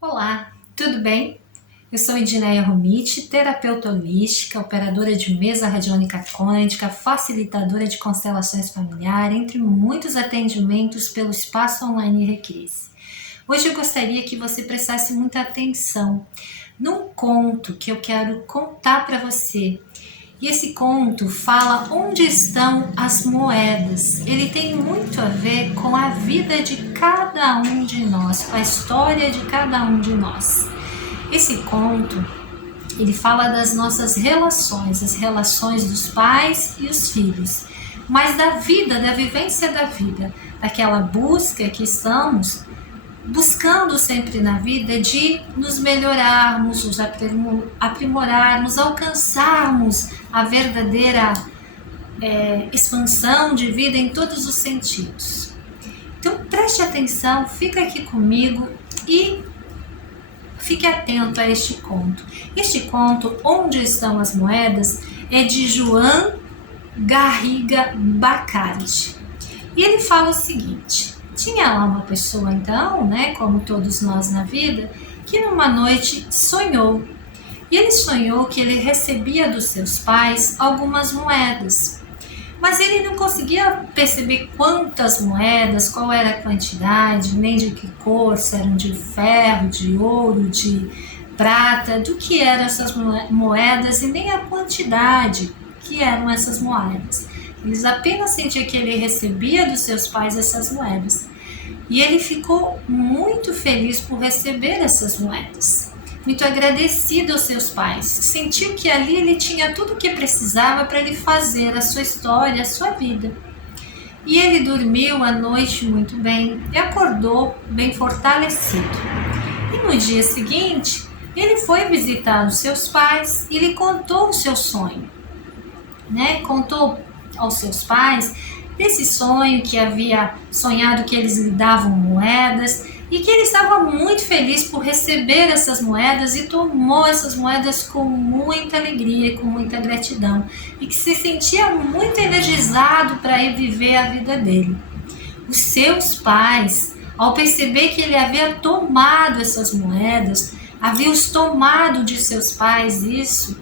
Olá, tudo bem? Eu sou Edneia Romiti, terapeuta holística, operadora de mesa radiônica quântica, facilitadora de constelações familiares, entre muitos atendimentos pelo espaço online Recris. Hoje eu gostaria que você prestasse muita atenção num conto que eu quero contar para você. E esse conto fala onde estão as moedas. Ele tem muito a ver com a vida de cada um de nós, com a história de cada um de nós. Esse conto, ele fala das nossas relações, as relações dos pais e os filhos, mas da vida, da vivência da vida, daquela busca que estamos buscando sempre na vida de nos melhorarmos, nos aprimorarmos, alcançarmos a verdadeira expansão de vida em todos os sentidos. Então preste atenção, fica aqui comigo e fique atento a este conto. Este conto, Onde Estão as Moedas, é de Joan Garriga Bacardi. E ele fala o seguinte: tinha lá uma pessoa então, como todos nós na vida, que numa noite sonhou. E ele sonhou que ele recebia dos seus pais algumas moedas. Mas ele não conseguia perceber quantas moedas, qual era a quantidade, nem de que cor, se eram de ferro, de ouro, de prata, do que eram essas moedas e nem a quantidade que eram essas moedas. Eles apenas sentiam que ele recebia dos seus pais essas moedas. E ele ficou muito feliz por receber essas moedas. Muito agradecido aos seus pais. Sentiu que ali ele tinha tudo o que precisava para ele fazer a sua história, a sua vida. E ele dormiu a noite muito bem e acordou bem fortalecido. E no dia seguinte, ele foi visitar os seus pais e lhe contou o seu sonho. Contou aos seus pais desse sonho, que havia sonhado que eles lhe davam moedas e que ele estava muito feliz por receber essas moedas e tomou essas moedas com muita alegria e com muita gratidão e que se sentia muito energizado para ir viver a vida dele. Os seus pais, ao perceber que ele havia tomado essas moedas, havia os tomado de seus pais isso,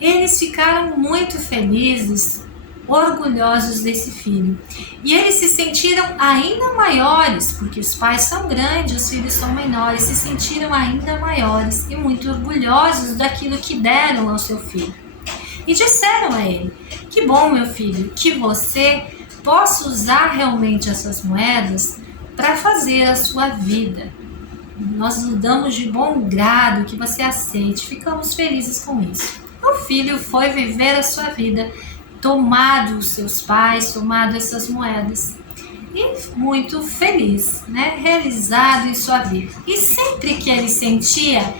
eles ficaram muito felizes, orgulhosos desse filho. E eles se sentiram ainda maiores, porque os pais são grandes, os filhos são menores, se sentiram ainda maiores e muito orgulhosos daquilo que deram ao seu filho. E disseram a ele: que bom, meu filho, que você possa usar realmente essas moedas para fazer a sua vida. Nós nos damos de bom grado que você aceite, ficamos felizes com isso. O filho foi viver a sua vida, tomado os seus pais, tomado essas moedas e muito feliz, realizado em sua vida. E sempre que ele sentia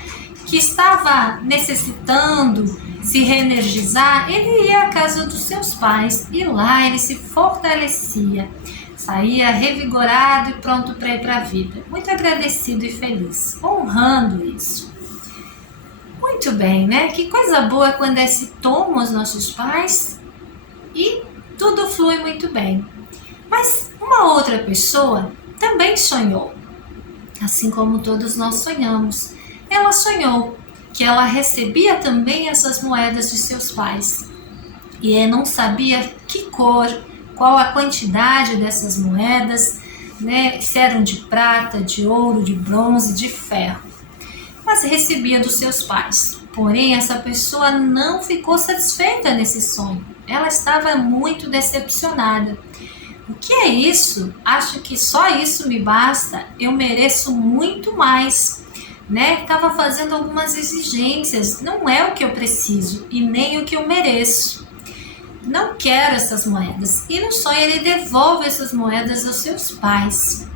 que estava necessitando se reenergizar, ele ia à casa dos seus pais e lá ele se fortalecia, saía revigorado e pronto para ir para a vida, muito agradecido e feliz, honrando isso. Muito bem, Que coisa boa quando se toma os nossos pais e tudo flui muito bem. Mas uma outra pessoa também sonhou, assim como todos nós sonhamos. Ela sonhou que ela recebia também essas moedas de seus pais. E ela não sabia que cor, qual a quantidade dessas moedas, se eram de prata, de ouro, de bronze, de ferro. Mas recebia dos seus pais. Porém, essa pessoa não ficou satisfeita nesse sonho. Ela estava muito decepcionada. O que é isso? Acho que só isso me basta. Eu mereço muito mais. Estava fazendo algumas exigências. Não é o que eu preciso e nem o que eu mereço. Não quero essas moedas. E no sonho ele devolve essas moedas aos seus pais.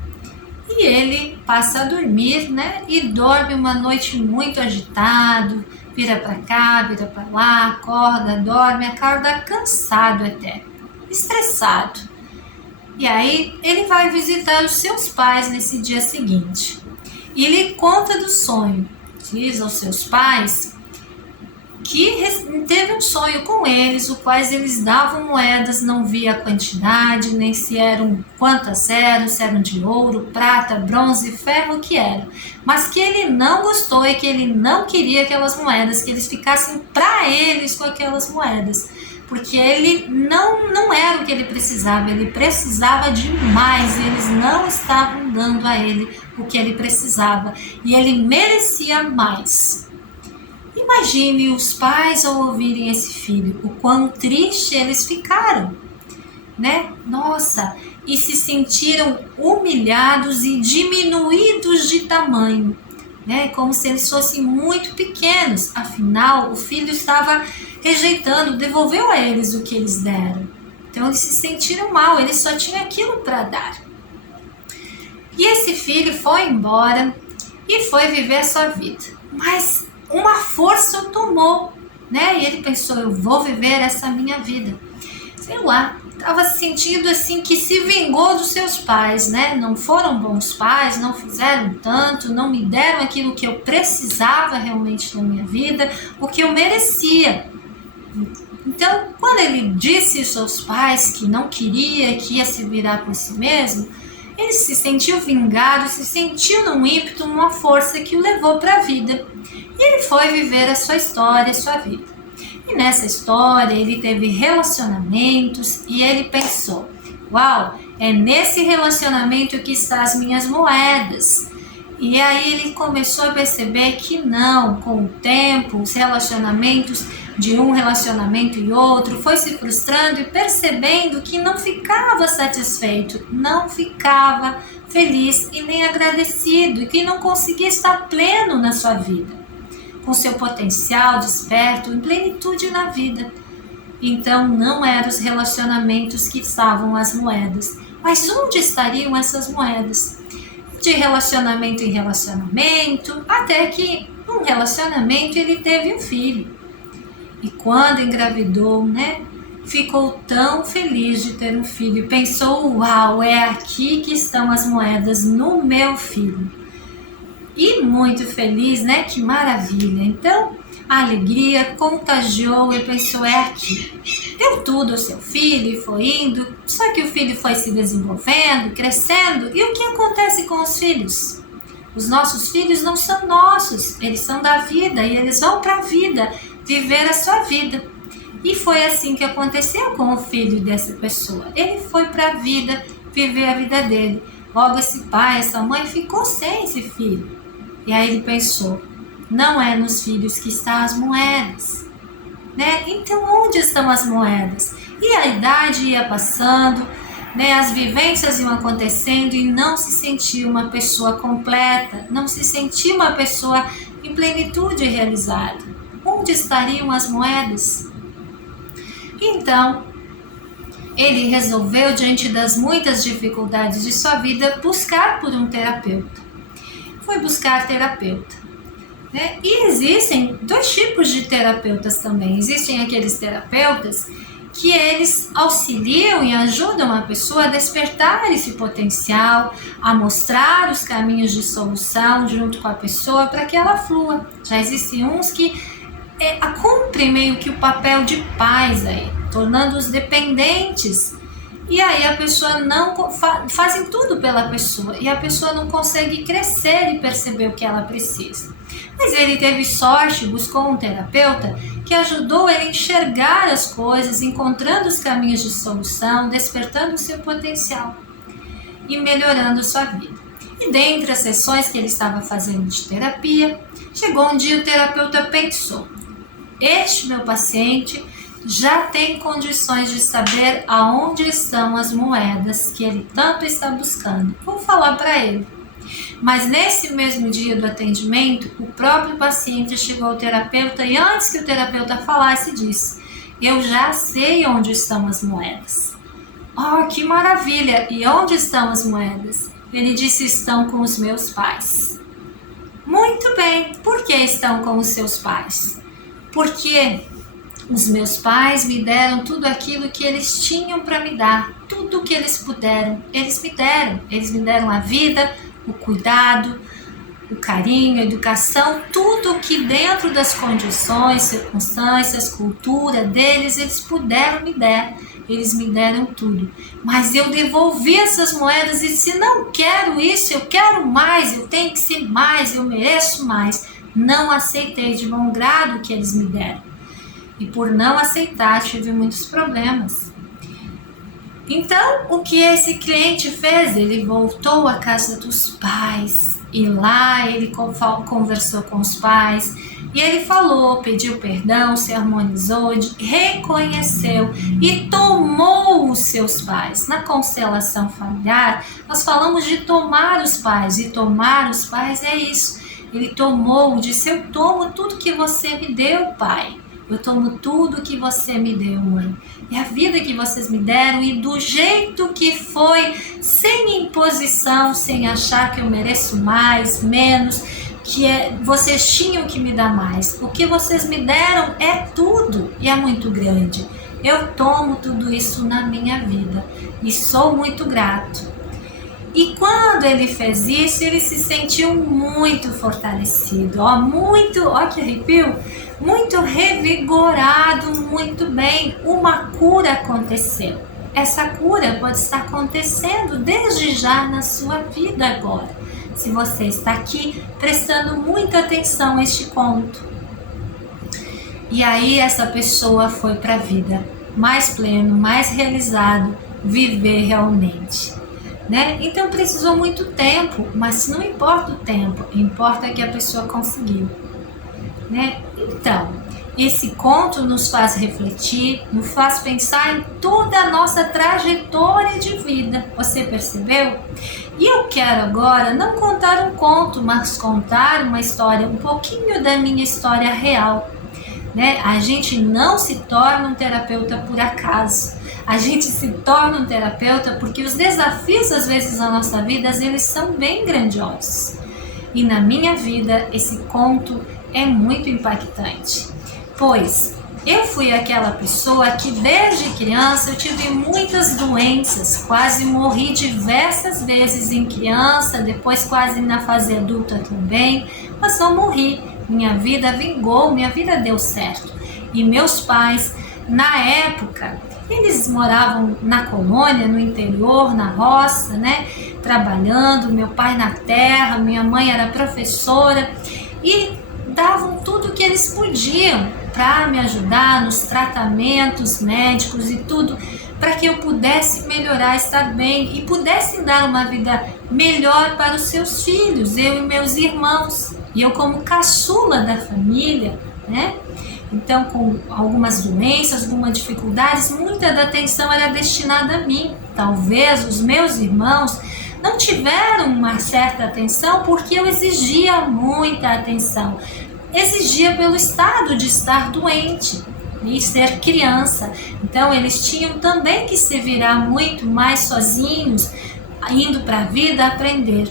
E ele passa a dormir, e dorme uma noite muito agitado. Vira para cá, vira para lá, acorda, dorme, acorda cansado até, estressado. E aí ele vai visitar os seus pais nesse dia seguinte. E ele conta do sonho, diz aos seus pais que teve um sonho com eles, o quais eles davam moedas, não via a quantidade, nem se eram quantas eram, se eram de ouro, prata, bronze, ferro, o que eram. Mas que ele não gostou e que ele não queria aquelas moedas, que eles ficassem para eles com aquelas moedas. Porque ele não era o que ele precisava demais e eles não estavam dando a ele o que ele precisava e ele merecia mais. Imagine os pais ao ouvirem esse filho, o quão triste eles ficaram, né? Nossa, e se sentiram humilhados e diminuídos de tamanho, né? Como se eles fossem muito pequenos, afinal o filho estava rejeitando, devolveu a eles o que eles deram. Então eles se sentiram mal, eles só tinham aquilo para dar. E esse filho foi embora e foi viver a sua vida, mas uma força o tomou, né? E ele pensou, eu vou viver essa minha vida. Sei lá, estava sentindo assim que se vingou dos seus pais, né? Não foram bons pais, não fizeram tanto, não me deram aquilo que eu precisava realmente na minha vida, o que eu merecia. Então, quando ele disse aos seus pais que não queria, que ia se virar por si mesmo, ele se sentiu vingado, se sentiu num ímpeto, numa força que o levou para a vida. E ele foi viver a sua história, a sua vida. E nessa história ele teve relacionamentos e ele pensou, uau, é nesse relacionamento que estão as minhas moedas. E aí ele começou a perceber que não, com o tempo, os relacionamentos de um relacionamento e outro, foi se frustrando e percebendo que não ficava satisfeito, não ficava feliz e nem agradecido, e que não conseguia estar pleno na sua vida, com seu potencial desperto, em plenitude na vida. Então não eram os relacionamentos que estavam as moedas, mas onde estariam essas moedas? De relacionamento em relacionamento, até que num relacionamento ele teve um filho. E quando engravidou, né, ficou tão feliz de ter um filho e pensou, uau, é aqui que estão as moedas no meu filho. E muito feliz, né, que maravilha. Então a alegria contagiou e pensou, é aqui. Deu tudo ao seu filho e foi indo, só que o filho foi se desenvolvendo, crescendo. E o que acontece com os filhos? Os nossos filhos não são nossos, eles são da vida e eles vão para a vida, viver a sua vida. E foi assim que aconteceu com o filho dessa pessoa. Ele foi para a vida, viver a vida dele. Logo esse pai, essa mãe ficou sem esse filho. E aí ele pensou, não é nos filhos que estão as moedas, né? Então onde estão as moedas? E a idade ia passando, né? As vivências iam acontecendo e não se sentia uma pessoa completa, não se sentia uma pessoa em plenitude realizada. Onde estariam as moedas? Então, ele resolveu, diante das muitas dificuldades de sua vida, buscar por um terapeuta. Foi buscar terapeuta, né? E existem dois tipos de terapeutas também. Existem aqueles terapeutas que eles auxiliam e ajudam a pessoa a despertar esse potencial, a mostrar os caminhos de solução junto com a pessoa para que ela flua. Já existem uns que cumprem meio que o papel de pais aí, tornando-os dependentes. E aí a pessoa não fazem tudo pela pessoa e a pessoa não consegue crescer e perceber o que ela precisa. Mas ele teve sorte, buscou um terapeuta que ajudou ele a enxergar as coisas, encontrando os caminhos de solução, despertando o seu potencial e melhorando sua vida. E dentre as sessões que ele estava fazendo de terapia, chegou um dia o terapeuta pensou, este meu paciente já tem condições de saber aonde estão as moedas que ele tanto está buscando. Vou falar para ele. Mas nesse mesmo dia do atendimento, o próprio paciente chegou ao terapeuta e antes que o terapeuta falasse, disse, eu já sei onde estão as moedas. Oh, que maravilha! E onde estão as moedas? Ele disse, estão com os meus pais. Muito bem, por que estão com os seus pais? Porque os meus pais me deram tudo aquilo que eles tinham para me dar, tudo que eles puderam, eles me deram a vida, o cuidado, o carinho, a educação, tudo que dentro das condições, circunstâncias, cultura deles, eles puderam me dar. Eles me deram tudo. Mas eu devolvi essas moedas e disse, não quero isso, eu quero mais, eu tenho que ser mais, eu mereço mais. Não aceitei de bom grado o que eles me deram. E por não aceitar, tive muitos problemas. Então, o que esse cliente fez? Ele voltou à casa dos pais. E lá ele conversou com os pais. E ele falou, pediu perdão, se harmonizou, reconheceu e tomou os seus pais. Na constelação familiar, nós falamos de tomar os pais. E tomar os pais é isso. Ele tomou, disse, eu tomo tudo que você me deu, pai. Eu tomo tudo que você me deu, mãe. E a vida que vocês me deram e do jeito que foi, sem imposição, sem achar que eu mereço mais, menos, que vocês tinham que me dar mais. O que vocês me deram é tudo e é muito grande. Eu tomo tudo isso na minha vida e sou muito grato. E quando ele fez isso, ele se sentiu muito fortalecido, ó que arrepio, muito revigorado, muito bem. Uma cura aconteceu. Essa cura pode estar acontecendo desde já na sua vida agora, se você está aqui prestando muita atenção a este conto. E aí essa pessoa foi para a vida mais pleno, mais realizado, viver realmente. Né? Então precisou muito tempo, mas não importa o tempo, importa que a pessoa conseguiu. Né? Então, esse conto nos faz refletir, nos faz pensar em toda a nossa trajetória de vida. Você percebeu? E eu quero agora não contar um conto, mas contar uma história, um pouquinho da minha história real. Né? A gente não se torna um terapeuta por acaso. A gente se torna um terapeuta porque os desafios, às vezes, na nossa vida, eles são bem grandiosos. E na minha vida, esse conto é muito impactante. Pois eu fui aquela pessoa que desde criança eu tive muitas doenças, quase morri diversas vezes em criança, depois quase na fase adulta também, mas não morri. Minha vida vingou, minha vida deu certo. E meus pais, na época, eles moravam na colônia, no interior, na roça, né? Trabalhando, meu pai na terra, minha mãe era professora e davam tudo que eles podiam para me ajudar nos tratamentos médicos e tudo, para que eu pudesse melhorar, estar bem e pudesse dar uma vida melhor para os seus filhos, eu e meus irmãos. E eu como caçula da família, né? Então, com algumas doenças, algumas dificuldades, muita da atenção era destinada a mim. Talvez os meus irmãos não tiveram uma certa atenção porque eu exigia muita atenção. Exigia pelo estado de estar doente e ser criança. Então, eles tinham também que se virar muito mais sozinhos, indo para a vida aprender.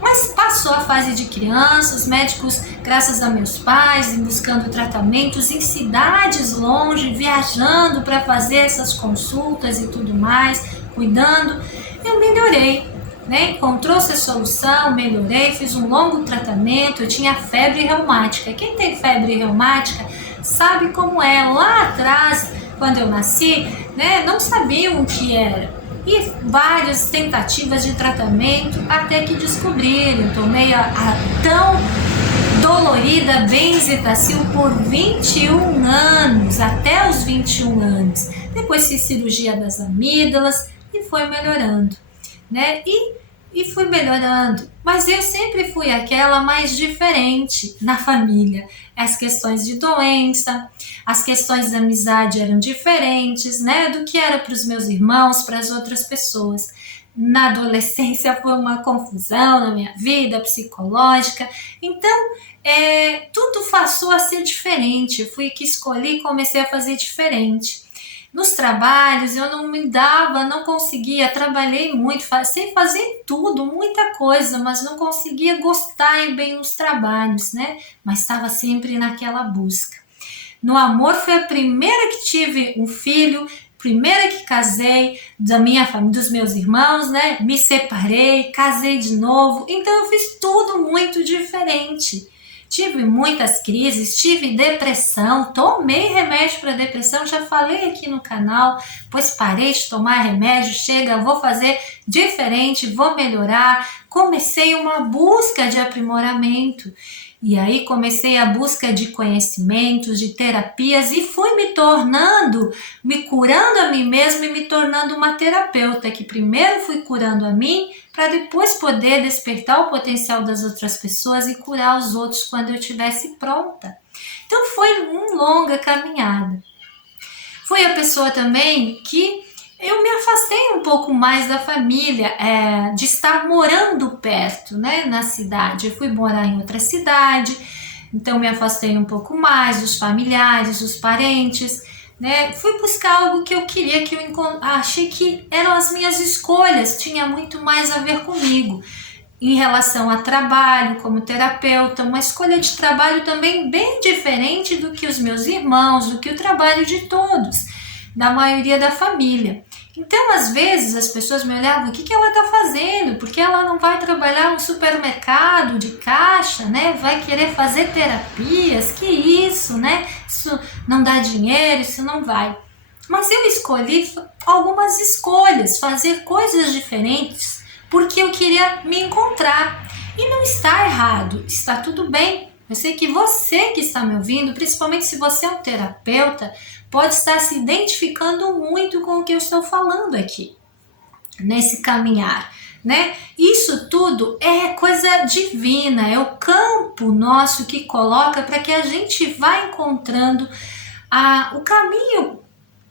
Mas passou a fase de criança, os médicos, graças a meus pais, buscando tratamentos em cidades longe, viajando para fazer essas consultas e tudo mais, cuidando, eu melhorei, né? Encontrou-se a solução, melhorei, fiz um longo tratamento, eu tinha febre reumática. Quem tem febre reumática sabe como é. Lá atrás, quando eu nasci, né, não sabiam o que era. E várias tentativas de tratamento até que descobriram. Tomei a tão dolorida Benzetacil por 21 anos, até os 21 anos. Depois fiz cirurgia das amígdalas e foi melhorando, né? E fui melhorando, mas eu sempre fui aquela mais diferente na família. As questões de doença, as questões de amizade eram diferentes, né, do que era para os meus irmãos, para as outras pessoas. Na adolescência foi uma confusão na minha vida psicológica, então tudo passou a ser diferente. Eu fui que escolhi e comecei a fazer diferente. Nos trabalhos eu não me dava, não conseguia, trabalhei muito, sei fazer tudo, muita coisa, mas não conseguia gostar bem nos trabalhos, né? Mas estava sempre naquela busca. No amor foi a primeira que tive um filho, primeira que casei, da minha família, dos meus irmãos, né? Me separei, casei de novo, então eu fiz tudo muito diferente. Tive muitas crises, tive depressão, tomei remédio para depressão, já falei aqui no canal, pois parei de tomar remédio, chega, vou fazer diferente, vou melhorar. Comecei uma busca de aprimoramento. E aí comecei a busca de conhecimentos, de terapias e fui me curando a mim mesma e me tornando uma terapeuta, que primeiro fui curando a mim para depois poder despertar o potencial das outras pessoas e curar os outros quando eu estivesse pronta. Então foi uma longa caminhada. Fui a pessoa também que eu me afastei um pouco mais da família, de estar morando perto, né, na cidade. Eu fui morar em outra cidade, então me afastei um pouco mais dos familiares, dos parentes, né? Fui buscar algo que eu queria, que eu achei que eram as minhas escolhas, tinha muito mais a ver comigo. Em relação a trabalho, como terapeuta, uma escolha de trabalho também bem diferente do que os meus irmãos, do que o trabalho de todos, da maioria da família. Então, às vezes, as pessoas me olhavam, o que ela está fazendo? Porque ela não vai trabalhar no supermercado de caixa, né? Vai querer fazer terapias? Que isso, né? Isso não dá dinheiro, isso não vai. Mas eu escolhi algumas escolhas, fazer coisas diferentes, porque eu queria me encontrar. E não está errado, está tudo bem. Eu sei que você que está me ouvindo, principalmente se você é um terapeuta, pode estar se identificando muito com o que eu estou falando aqui, nesse caminhar, né? Isso tudo é coisa divina, é o campo nosso que coloca para que a gente vá encontrando o caminho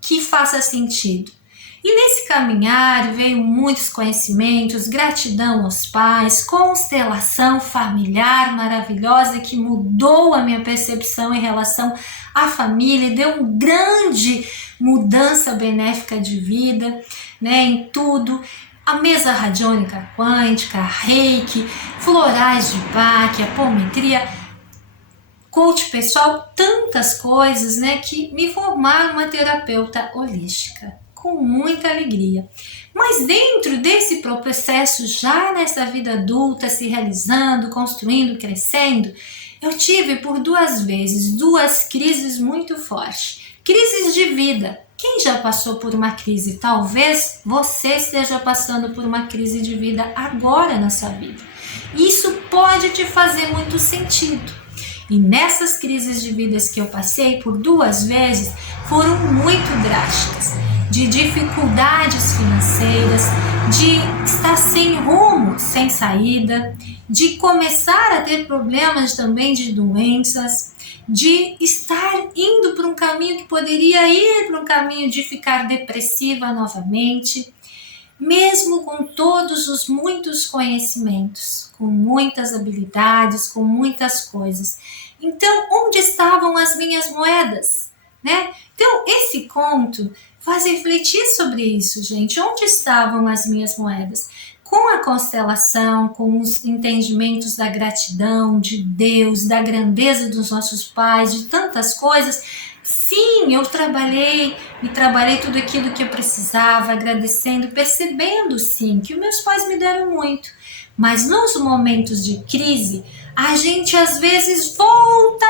que faça sentido. E nesse caminhar veio muitos conhecimentos, gratidão aos pais, constelação familiar maravilhosa que mudou a minha percepção em relação à família, deu uma grande mudança benéfica de vida, né, em tudo. A mesa radiônica quântica, reiki, florais de Bach, apometria, coach pessoal, tantas coisas, né, que me formaram uma terapeuta holística. Com muita alegria. Mas dentro desse processo, já nessa vida adulta, se realizando, construindo, crescendo, eu tive por 2 vezes 2 crises muito fortes. Crises de vida. Quem já passou por uma crise? Talvez você esteja passando por uma crise de vida agora na sua vida. Isso pode te fazer muito sentido. E nessas crises de vidas que eu passei por 2 vezes, foram muito drásticas. De dificuldades financeiras, de estar sem rumo, sem saída, de começar a ter problemas também de doenças, de estar indo para um caminho que poderia ir para um caminho de ficar depressiva novamente, mesmo com todos os muitos conhecimentos, com muitas habilidades, com muitas coisas. Então, onde estavam as minhas moedas, né? Então, esse conto faz refletir sobre isso, gente. Onde estavam as minhas moedas? Com a constelação, com os entendimentos da gratidão, de Deus, da grandeza dos nossos pais, de tantas coisas, sim, eu me trabalhei tudo aquilo que eu precisava, agradecendo, percebendo, sim, que os meus pais me deram muito. Mas nos momentos de crise, a gente às vezes volta,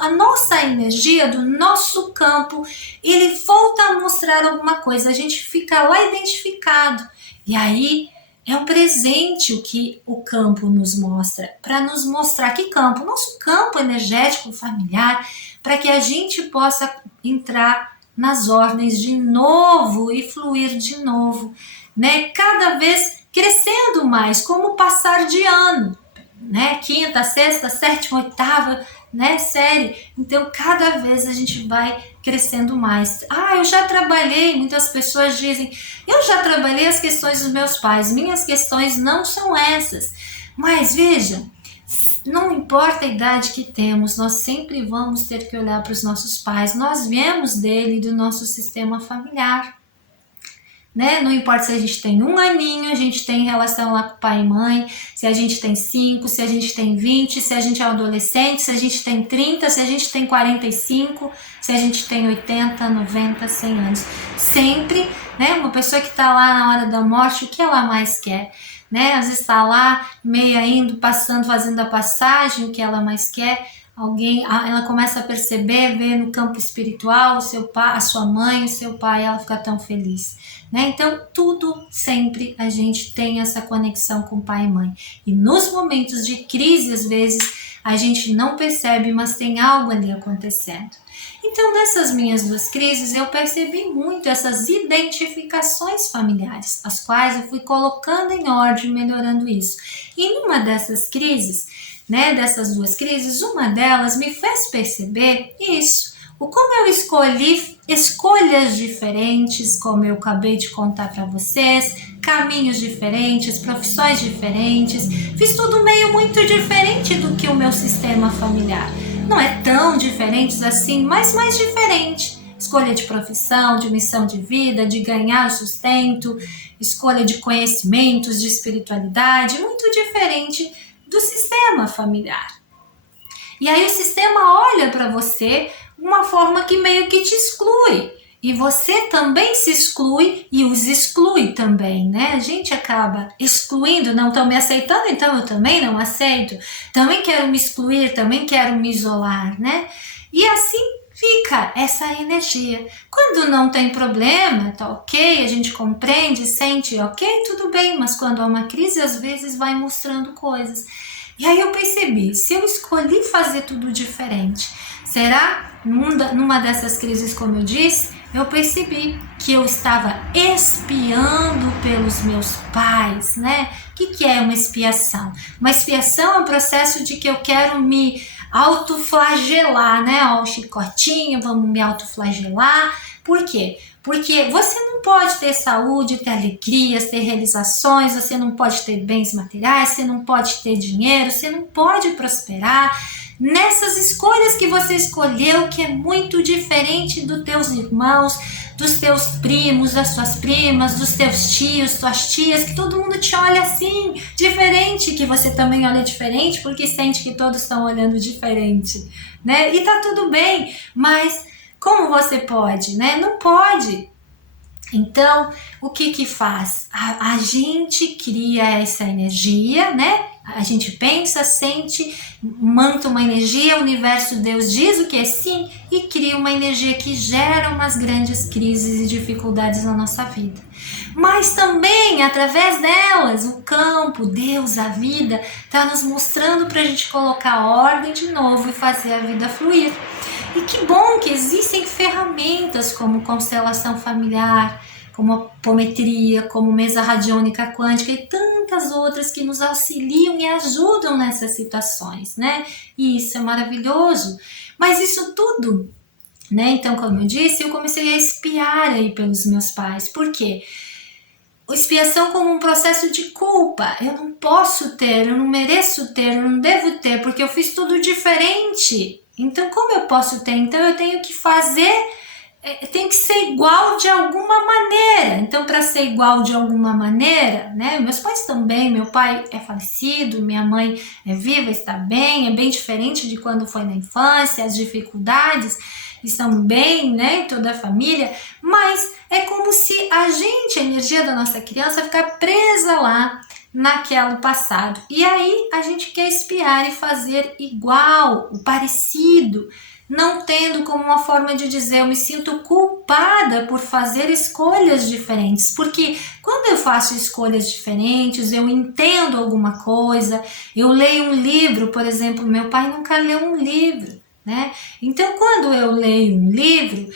a nossa energia do nosso campo, ele volta a mostrar alguma coisa, a gente fica lá identificado. E aí é um presente o que o campo nos mostra, para nos mostrar que campo, nosso campo energético familiar, para que a gente possa entrar nas ordens de novo e fluir de novo, né? Cada vez crescendo mais, como passar de ano, né? 5ª, 6ª, 7ª, 8ª, né, série. Então, cada vez a gente vai crescendo mais. Eu já trabalhei, muitas pessoas dizem, eu já trabalhei as questões dos meus pais, minhas questões não são essas. Mas veja, não importa a idade que temos, nós sempre vamos ter que olhar para os nossos pais. Nós viemos dele, do nosso sistema familiar. né? Não importa se a gente tem 1 aninho, a gente tem relação lá com pai e mãe, se a gente tem 5, se a gente tem 20, se a gente é um adolescente, se a gente tem 30, se a gente tem 45, se a gente tem 80, 90, 100 anos. Sempre, né? Uma pessoa que está lá na hora da morte, o que ela mais quer? Né? Às vezes está lá, meia indo, passando, fazendo a passagem, o que ela mais quer. Ela começa a perceber, ver no campo espiritual o seu pai, a sua mãe, o seu pai, ela fica tão feliz, né? Então tudo sempre a gente tem essa conexão com pai e mãe, e nos momentos de crise às vezes a gente não percebe, mas tem algo ali acontecendo. Então nessas minhas 2 crises eu percebi muito essas identificações familiares, as quais eu fui colocando em ordem, melhorando isso. E numa dessas crises, né, dessas 2 crises, uma delas me fez perceber isso, o como eu escolhi escolhas diferentes, como eu acabei de contar para vocês, caminhos diferentes, profissões diferentes, fiz tudo meio muito diferente do que o meu sistema familiar. Não é tão diferente assim, mas mais diferente. Escolha de profissão, de missão de vida, de ganhar sustento, escolha de conhecimentos, de espiritualidade, muito diferente do sistema familiar. E aí o sistema olha para você de uma forma que meio que te exclui. E você também se exclui e os exclui também, né? A gente acaba excluindo, não estão me aceitando, então eu também não aceito. Também quero me excluir, também quero me isolar, né? E assim fica essa energia. Quando não tem problema, tá ok, a gente compreende, sente, ok, tudo bem, mas quando há uma crise, às vezes vai mostrando coisas. E aí eu percebi, se eu escolhi fazer tudo diferente, será, numa dessas crises, como eu disse, eu percebi que eu estava expiando pelos meus pais, né? O que é uma expiação? Uma expiação é um processo de que eu quero me autoflagelar, né? Ó, o chicotinho, vamos me autoflagelar. Por quê? Porque você não pode ter saúde, ter alegrias, ter realizações, você não pode ter bens materiais, você não pode ter dinheiro, você não pode prosperar nessas escolhas que você escolheu, que é muito diferente dos teus irmãos, dos teus primos, das suas primas, dos teus tios, tuas tias, que todo mundo te olha assim, diferente, que você também olha diferente, porque sente que todos estão olhando diferente, né? E tá tudo bem, mas como você pode, né? Não pode. Então, o que faz? A gente cria essa energia, né? A gente pensa, sente, manta uma energia, o universo, Deus diz o que é sim e cria uma energia que gera umas grandes crises e dificuldades na nossa vida. Mas também, através delas, o campo, Deus, a vida, está nos mostrando para a gente colocar ordem de novo e fazer a vida fluir. E que bom que existem ferramentas como constelação familiar, como apometria, como mesa radiônica quântica e tantas outras que nos auxiliam e ajudam nessas situações, né? E isso é maravilhoso. Mas isso tudo, né? Então, como eu disse, eu comecei a espiar aí pelos meus pais. Por quê? Expiação como um processo de culpa. Eu não posso ter, eu não mereço ter, eu não devo ter, porque eu fiz tudo diferente. Então, como eu posso ter? Então, eu tenho que fazer, tem que ser igual de alguma maneira. Então, para ser igual de alguma maneira, né? Meus pais estão bem, meu pai é falecido, minha mãe é viva, está bem, é bem diferente de quando foi na infância, as dificuldades estão bem, né? Toda a família, mas é como se a energia da nossa criança, ficar presa lá naquele passado. E aí a gente quer espiar e fazer igual, o parecido, não tendo como uma forma de dizer eu me sinto culpada por fazer escolhas diferentes, porque quando eu faço escolhas diferentes, eu entendo alguma coisa, eu leio um livro, por exemplo, meu pai nunca leu um livro, né? Então quando eu leio um livro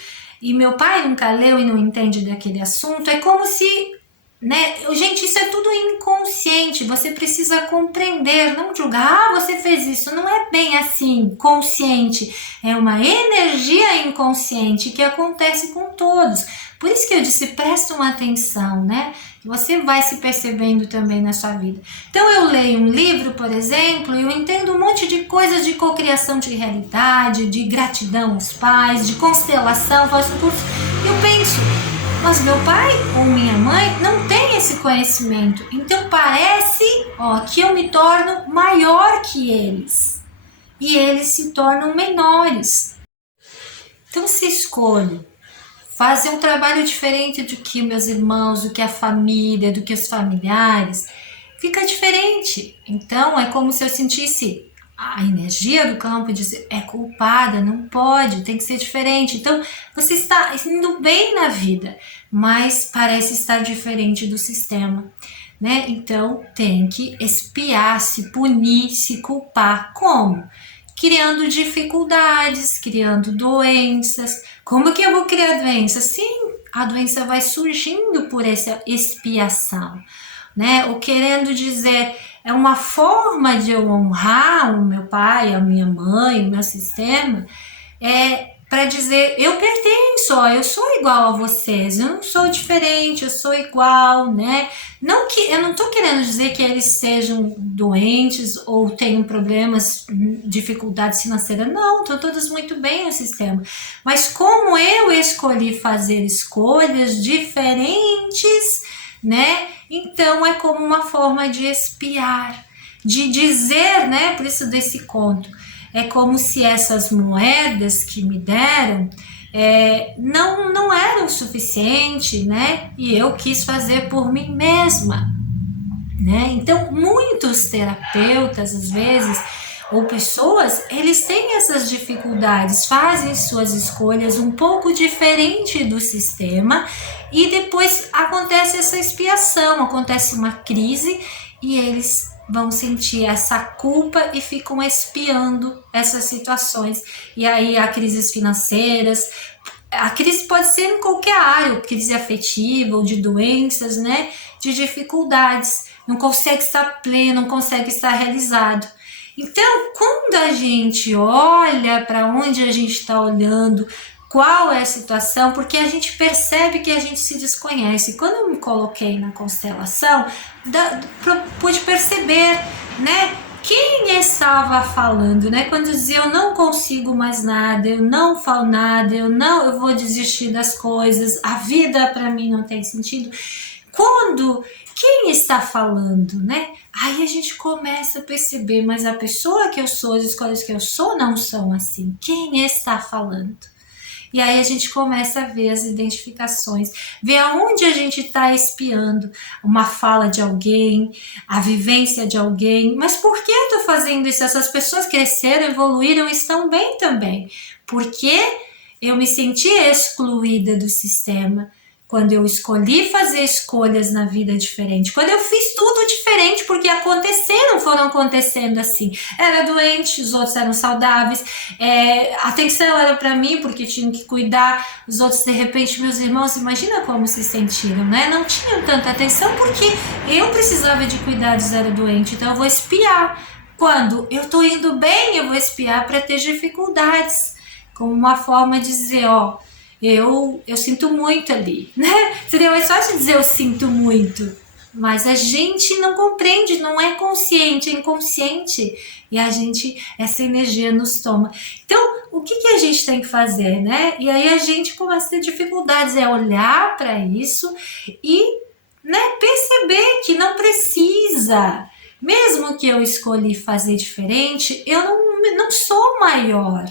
e meu pai nunca leu e não entende daquele assunto, é como se, né? Gente, isso é tudo inconsciente, você precisa compreender, não julgar, você fez isso, não é bem assim, consciente, é uma energia inconsciente que acontece com todos. Por isso que eu disse, prestam atenção, né? Que você vai se percebendo também na sua vida. Então eu leio um livro, por exemplo, e eu entendo um monte de coisas de cocriação de realidade, de gratidão aos pais, de constelação, faço curso, eu penso, Mas meu pai ou minha mãe não tem esse conhecimento. Então parece, que eu me torno maior que eles. E eles se tornam menores. Então se escolho fazer um trabalho diferente do que meus irmãos, do que a família, do que os familiares, fica diferente. Então é como se eu sentisse a energia do campo e dizer, é culpada, não pode, tem que ser diferente. Então você está indo bem na vida, mas parece estar diferente do sistema, né? Então tem que espiar, se punir, se culpar. Como? Criando dificuldades, criando doenças. Como que eu vou criar doença? Sim, a doença vai surgindo por essa expiação, né? Ou querendo dizer, é uma forma de eu honrar o meu pai, a minha mãe, o meu sistema, para dizer, eu pertenço, eu sou igual a vocês, eu não sou diferente, eu sou igual, né? Não que eu não estou querendo dizer que eles sejam doentes ou tenham problemas, dificuldades financeiras, não, estão todos muito bem no sistema. Mas como eu escolhi fazer escolhas diferentes, né? Então é como uma forma de expiar, de dizer, né? Por isso desse conto. É como se essas moedas que me deram não eram o suficiente, né? E eu quis fazer por mim mesma, né? Então, muitos terapeutas, às vezes, ou pessoas, eles têm essas dificuldades, fazem suas escolhas um pouco diferente do sistema e depois acontece essa expiação, acontece uma crise e eles vão sentir essa culpa e ficam expiando essas situações. E aí há crises financeiras, a crise pode ser em qualquer área, crise afetiva ou de doenças, né? De dificuldades, não consegue estar pleno, não consegue estar realizado. Então, quando a gente olha para onde a gente está olhando, qual é a situação, porque a gente percebe que a gente se desconhece. Quando eu me coloquei na constelação, pude perceber, né, quem estava falando, né? Quando dizia eu não consigo mais nada, eu não falo nada, eu vou desistir das coisas, a vida para mim não tem sentido. Quem está falando, né? Aí a gente começa a perceber, mas a pessoa que eu sou, as escolhas que eu sou não são assim. Quem está falando? E aí a gente começa a ver as identificações, ver aonde a gente está espiando uma fala de alguém, a vivência de alguém. Mas por que eu estou fazendo isso? Essas pessoas cresceram, evoluíram, estão bem também. Porque eu me senti excluída do sistema. Quando eu escolhi fazer escolhas na vida diferente, quando eu fiz tudo diferente, porque foram acontecendo assim. Era doente, os outros eram saudáveis, a atenção era para mim, porque tinham que cuidar, os outros, de repente, meus irmãos, imagina como se sentiram, né? Não tinham tanta atenção, porque eu precisava de cuidados, era doente, então eu vou espiar. Quando eu tô indo bem, eu vou espiar para ter dificuldades, como uma forma de dizer, eu sinto muito ali, né? Seria mais fácil dizer eu sinto muito, mas a gente não compreende, não é consciente, é inconsciente, e essa energia nos toma. Então, o que a gente tem que fazer, né? E aí a gente começa a ter dificuldades, olhar para isso e, né, perceber que não precisa. Mesmo que eu escolhi fazer diferente, eu não sou maior.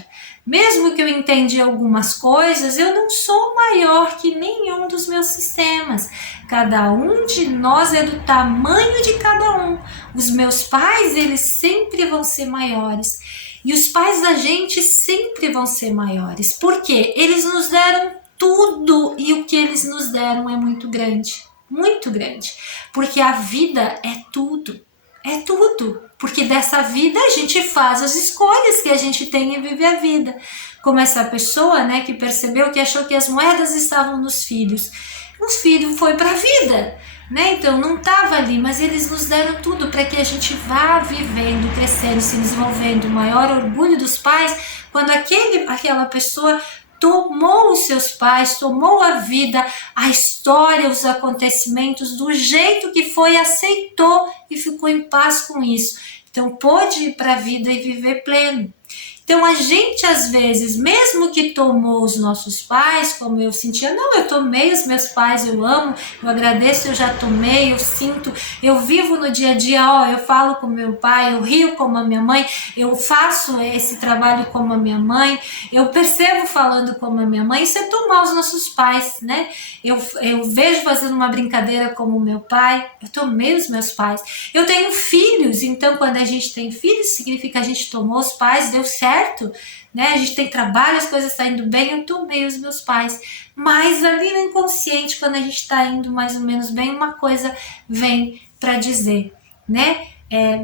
Mesmo que eu entendi algumas coisas, eu não sou maior que nenhum dos meus sistemas. Cada um de nós é do tamanho de cada um. Os meus pais, eles sempre vão ser maiores. E os pais da gente sempre vão ser maiores. Por quê? Eles nos deram tudo e o que eles nos deram é muito grande. Muito grande. Porque a vida é tudo. É tudo, porque dessa vida a gente faz as escolhas que a gente tem e vive a vida. Como essa pessoa, né, que percebeu que achou que as moedas estavam nos filhos. Os filhos foi para a vida, né? Então não estava ali, mas eles nos deram tudo para que a gente vá vivendo, crescendo, se desenvolvendo. O maior orgulho dos pais, quando aquela pessoa tomou os seus pais, tomou a vida, a história, os acontecimentos do jeito que foi, aceitou e ficou em paz com isso. Então pôde ir para a vida e viver pleno. Então a gente às vezes, mesmo que tomou os nossos pais, como eu sentia, não, eu tomei os meus pais, eu amo, eu agradeço, eu já tomei, eu sinto, eu vivo no dia a dia, ó, eu falo com meu pai, eu rio como a minha mãe, eu faço esse trabalho como a minha mãe, eu percebo falando como a minha mãe. Isso é tomar os nossos pais, né? Eu vejo fazendo uma brincadeira como o meu pai, eu tomei os meus pais. Eu tenho filhos, então quando a gente tem filhos, significa que a gente tomou os pais, deu certo, né? A gente tem trabalho, as coisas estão indo bem, eu tomei os meus pais. Mas ali no inconsciente, quando a gente está indo mais ou menos bem, uma coisa vem para dizer, né?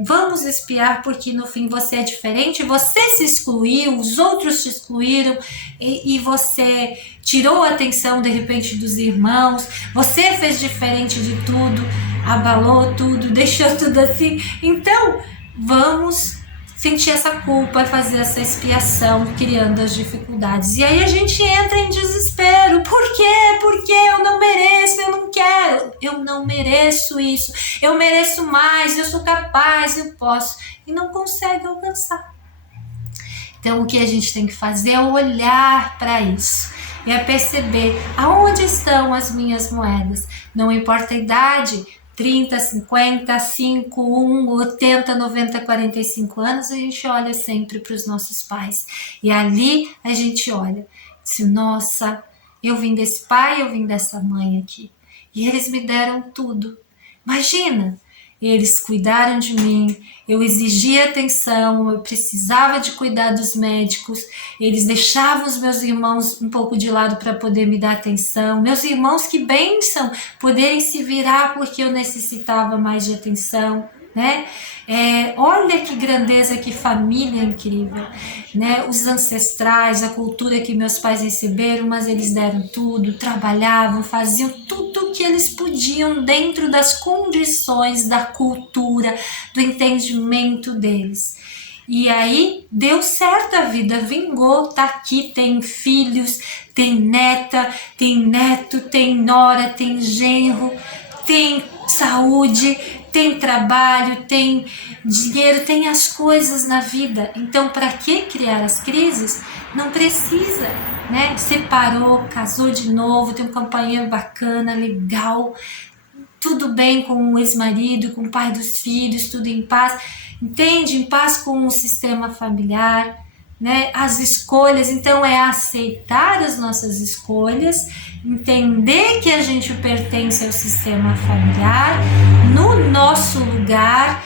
Vamos espiar porque no fim você é diferente, você se excluiu, os outros te excluíram e você tirou a atenção de repente dos irmãos, você fez diferente de tudo, abalou tudo, deixou tudo assim. Então vamos sentir essa culpa e fazer essa expiação, criando as dificuldades. E aí a gente entra em desespero. Por quê? Porque eu não mereço, eu não quero, eu não mereço isso, eu mereço mais, eu sou capaz, eu posso. E não consegue alcançar. Então o que a gente tem que fazer é olhar para isso. É perceber aonde estão as minhas moedas. Não importa a idade, 30, 50, 5, 1, 80, 90, 45 anos, a gente olha sempre para os nossos pais. E ali a gente olha, diz, nossa, eu vim desse pai, eu vim dessa mãe aqui. E eles me deram tudo. Imagina, eles cuidaram de mim, eu exigia atenção, eu precisava de cuidar dos médicos, eles deixavam os meus irmãos um pouco de lado para poder me dar atenção, meus irmãos, que bênção, poderem se virar porque eu necessitava mais de atenção, né? Olha que grandeza, que família incrível, né? Os ancestrais, a cultura que meus pais receberam, mas eles deram tudo, trabalhavam, faziam tudo o que eles podiam dentro das condições da cultura, do entendimento deles. E aí deu certo, a vida vingou, tá aqui, tem filhos, tem neta, tem neto, tem nora, tem genro, tem saúde, tem trabalho, tem dinheiro, tem as coisas na vida. Então, para que criar as crises? Não precisa, né? Separou, casou de novo, tem um companheiro bacana, legal, tudo bem com o ex-marido, com o pai dos filhos, tudo em paz, entende? Em paz com o sistema familiar, né? As escolhas, então é aceitar as nossas escolhas, entender que a gente pertence ao sistema familiar, no nosso lugar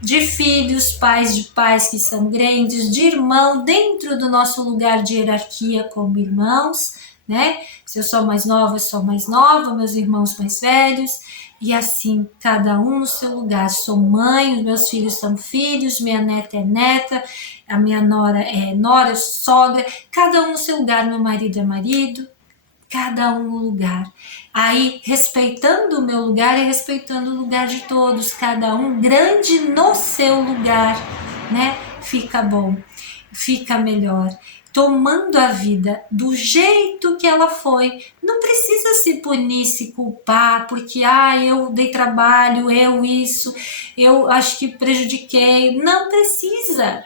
de filhos, pais de pais que são grandes, de irmão, dentro do nosso lugar de hierarquia como irmãos, né? Se eu sou mais nova, eu sou mais nova, meus irmãos mais velhos, e assim, cada um no seu lugar. Sou mãe, os meus filhos são filhos, minha neta é neta, a minha nora é nora, sogra, cada um no seu lugar, meu marido é marido, cada um no lugar. Aí, respeitando o meu lugar e respeitando o lugar de todos, cada um grande no seu lugar, né? Fica bom, fica melhor. Tomando a vida do jeito que ela foi. Não precisa se punir, se culpar, porque eu dei trabalho, eu acho que prejudiquei. Não precisa,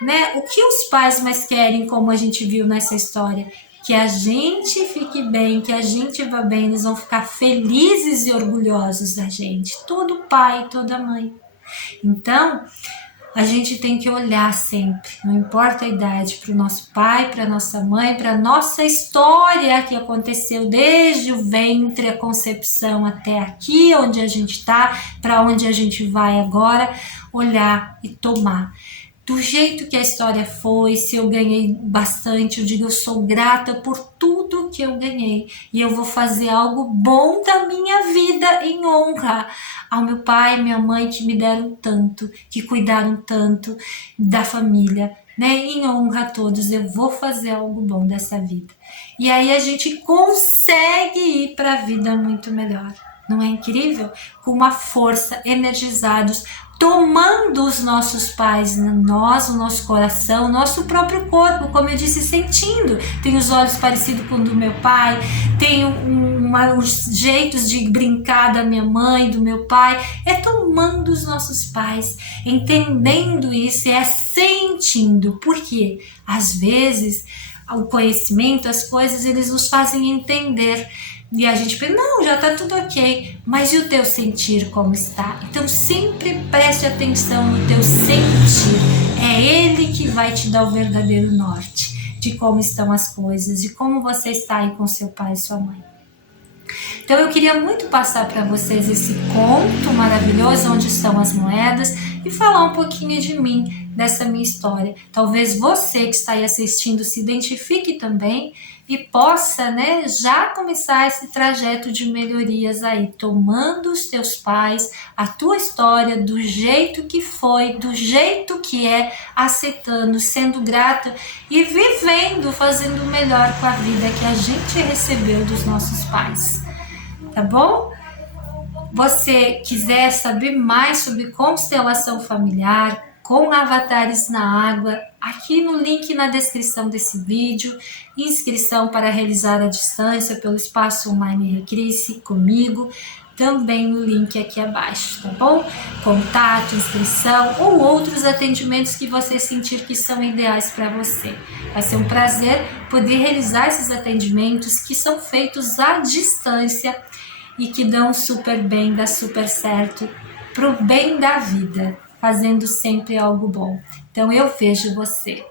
né? O que os pais mais querem, como a gente viu nessa história? Que a gente fique bem, que a gente vá bem, eles vão ficar felizes e orgulhosos da gente. Todo pai, toda mãe. Então, a gente tem que olhar sempre, não importa a idade, para o nosso pai, para a nossa mãe, para a nossa história que aconteceu desde o ventre, a concepção até aqui, onde a gente está, para onde a gente vai agora, olhar e tomar. Do jeito que a história foi, se eu ganhei bastante, eu digo, eu sou grata por tudo que eu ganhei. E eu vou fazer algo bom da minha vida em honra ao meu pai e minha mãe que me deram tanto, que cuidaram tanto da família, né? Em honra a todos, eu vou fazer algo bom dessa vida. E aí a gente consegue ir para a vida muito melhor. Não é incrível? Com uma força, energizados, tomando os nossos pais, nós, o nosso coração, o nosso próprio corpo, como eu disse, sentindo. Tem os olhos parecidos com o do meu pai, tem um os jeitos de brincar da minha mãe, do meu pai, é tomando os nossos pais, entendendo isso, é sentindo, porque às vezes o conhecimento, as coisas, eles nos fazem entender. E a gente pensa, não, já está tudo ok, mas e o teu sentir como está? Então sempre preste atenção no teu sentir, é ele que vai te dar o verdadeiro norte de como estão as coisas, de como você está aí com seu pai e sua mãe. Então eu queria muito passar para vocês esse conto maravilhoso, Onde Estão as Moedas, e falar um pouquinho de mim, dessa minha história. Talvez você que está aí assistindo se identifique também e possa, né, já começar esse trajeto de melhorias aí, tomando os teus pais, a tua história do jeito que foi, do jeito que é, aceitando, sendo grata e vivendo, fazendo o melhor com a vida que a gente recebeu dos nossos pais. Tá bom? Você quiser saber mais sobre constelação familiar, com avatares na água, aqui no link na descrição desse vídeo, inscrição para realizar à distância pelo espaço online Recrisse comigo, também no link aqui abaixo, tá bom? Contato, inscrição ou outros atendimentos que você sentir que são ideais para você. Vai ser um prazer poder realizar esses atendimentos que são feitos à distância e que dão super bem, dá super certo pro bem da vida, fazendo sempre algo bom. Então eu vejo você.